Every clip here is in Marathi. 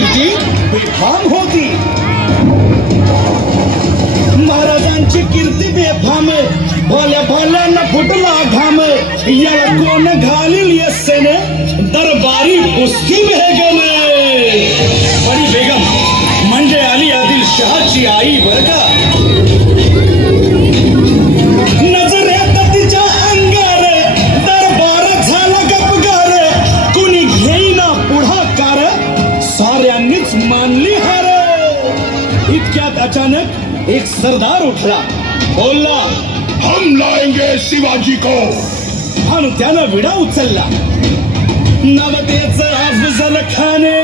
कीर्ती बेफाम होती. महाराजांची कीर्ती बेफाम, भोल्या भोल्यांना फुटला घाम. याला कोण घालील यस्सेने दरबारी कुस्ती बेगमे. बडी बेगम म्हणजे अली आदिल शहाची आई बर का. नजरेत तिच्या अंगार दरबार झाला गपगार. कुणी घेईना पुढाकार, साऱ्यांनीच मानली हार. इतक्यात अचानक एक सरदार उठला, बोलला, हम लाएंगे शिवाजी को. आणि त्यानं विडा उचलला. नाव त्याचं अफजल खाने.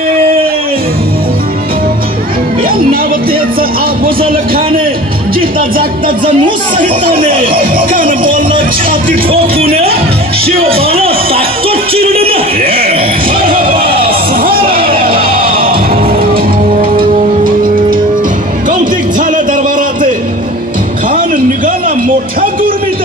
या नाव त्याचं अफजल खाने. जिता जागता जणू सहिताने. कान बोललं छाती ठोकून, शिवबाला टाकतो चिरडून. कौतिक झालं दरबारात. खान निघाला मोठ्या गुरमीत.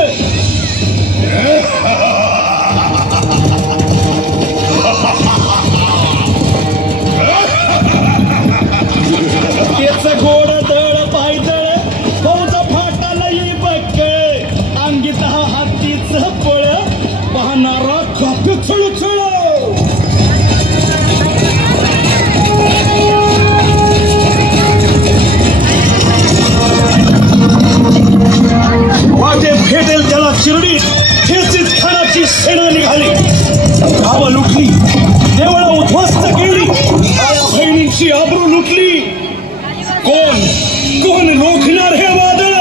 त्याच गोड दळ पायदळ, फौज फाटाला ही बक्के. अंगीत हा हातीच पळ, पाहणारा काप छुळछुळ. वाटे भेटेल त्याला चिरडी ठेचीत खानाची सेना निघाली. गावं लुटली, देवळं उद्ध्वस्त केली, आया बहिणींची आबरू लुटली. कोण कोण रोखणार हे वादळ.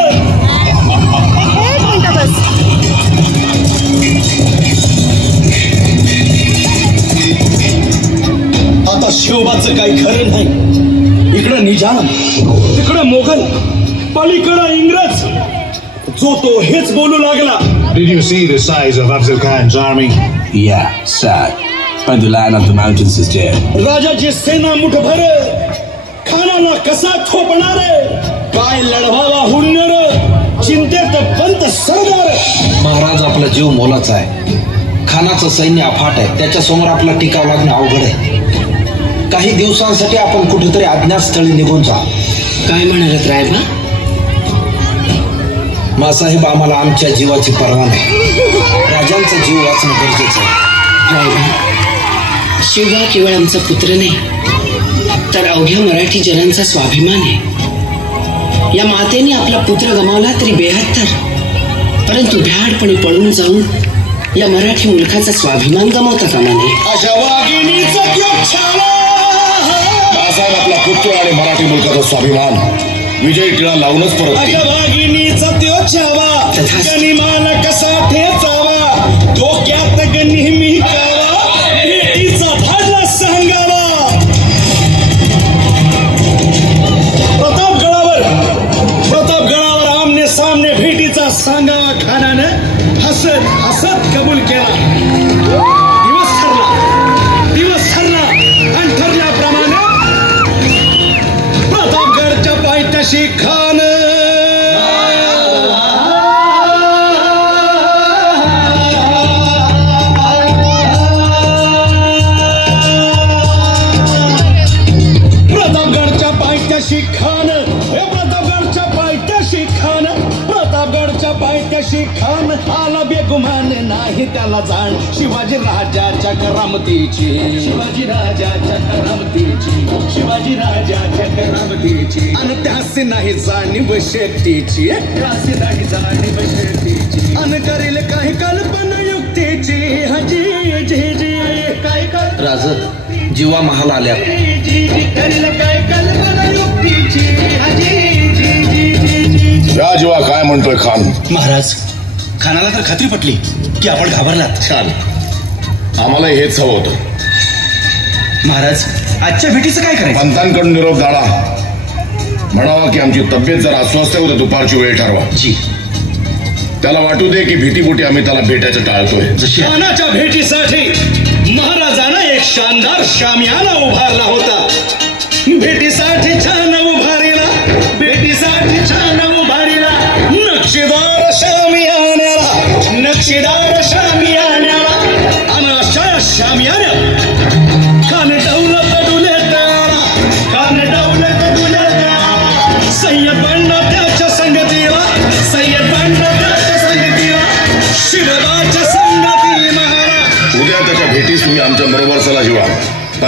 आता शिवबाचं काही खरं नाही. इकडं निजाम, तिकडं मोगल, पलीकडं इंग्रज. जो तो हेच बोलू लागला. Did you see the size of Afzal Khan's army? Yeah, sad. But the lion of the mountains is dead. राजाची सेना मुठभर, खानाला कसा थोपणार. काय लढवावा हुन्नर, चिंतेत पंत सरदार. महाराज आपला जीव मोलाचा आहे. खानाचं सैन्य अफाट आहे. त्याच्या समोर आपला टिकाव लागणं अवघड आहे. काही दिवसांसाठी आपण कुठेतरी अज्ञात स्थळी निघून जा. काय म्हणालात रायबा? मासाहेब, आम्हाला आमच्या जीवाची पर्वा नाही. राजांचा जीव वाचणं गरजेचं आहे. रायबा, शिवबा केवळ आमचा पुत्र नाही, तर अवघ्या मराठी जनांचा स्वाभिमान आहे. या मातेने आपला पुत्र गमावला तरी 72, परंतु भ्याडपणे पळून जाऊन या मराठी मुलखाचा स्वाभिमान गमावता कामा नये. अशा वाघिणीचा मासाहेब, आपला पुत्र आणि मराठी मुलखाचा स्वाभिमान विजय टिळा लावूनच परत. अशा वाघिणीचा त्यो छावा, गनिमान कसा ठेचावा. डोक्यात नेहमी कावा, भेटीचा धाडला सांगावा. प्रतापगडावर आमने सामने भेटीचा सांगावा. खानानं हसत हसत कबूल केला. दिवस ठरला आणि ठरल्याप्रमाणे प्रतापगडच्या पायथ्याशी खान. प्रतापगडच्या पायथ्याशी खान आला बेगुमान नाही त्याला जाण. शिवाजी राजाच्या करामतीची, शिवाजी राजाच्या आणि त्यासी नाही जाणीव शेतीची. आणि करील काही कल्पना युक्तीची. काय राजत, जीवा महाल आल्या. करील काय कल्पना युक्तीची. या जीवा काय म्हणतोय खान? महाराज, खानाला तर खात्री पटली की आपण घाबरलात. छान, आम्हाला हेच हवं होतं. महाराज, आजच्या भेटीचं काय करायचं? पंतांकडून निरोप दाडा. म्हणावा की आमची तब्येत जर अस्वस्थ आहे, दुपारची वेळ ठरवा. जी. त्याला वाटू दे की भीतीपोटी आम्ही त्याला भेटायचं टाळतोय. खानाच्या भेटीसाठी महाराजांना एक शानदार शामियाना उभारला होता. भेटीसाठी छान उभारीला, नक्षीदार शामियान्याला आणि अशा शामियान्या खान डौल पडूले त्याला.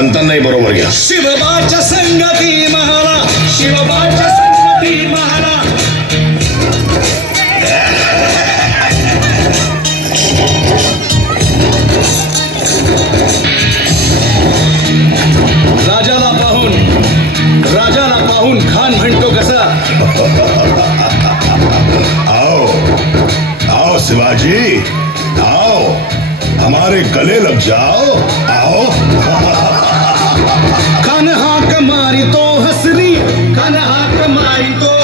संतांनाही बरोबर घ्या. शिवबाच्या संगती महाला, शिवबाच्या संगती महाला. राजाला पाहून खान म्हणतो कसा. आओ आओ शिवाजी, आओ हमारे गले लग जाओ. आओ. खान हाक मारी तो हसरी, खान हाक मारी तो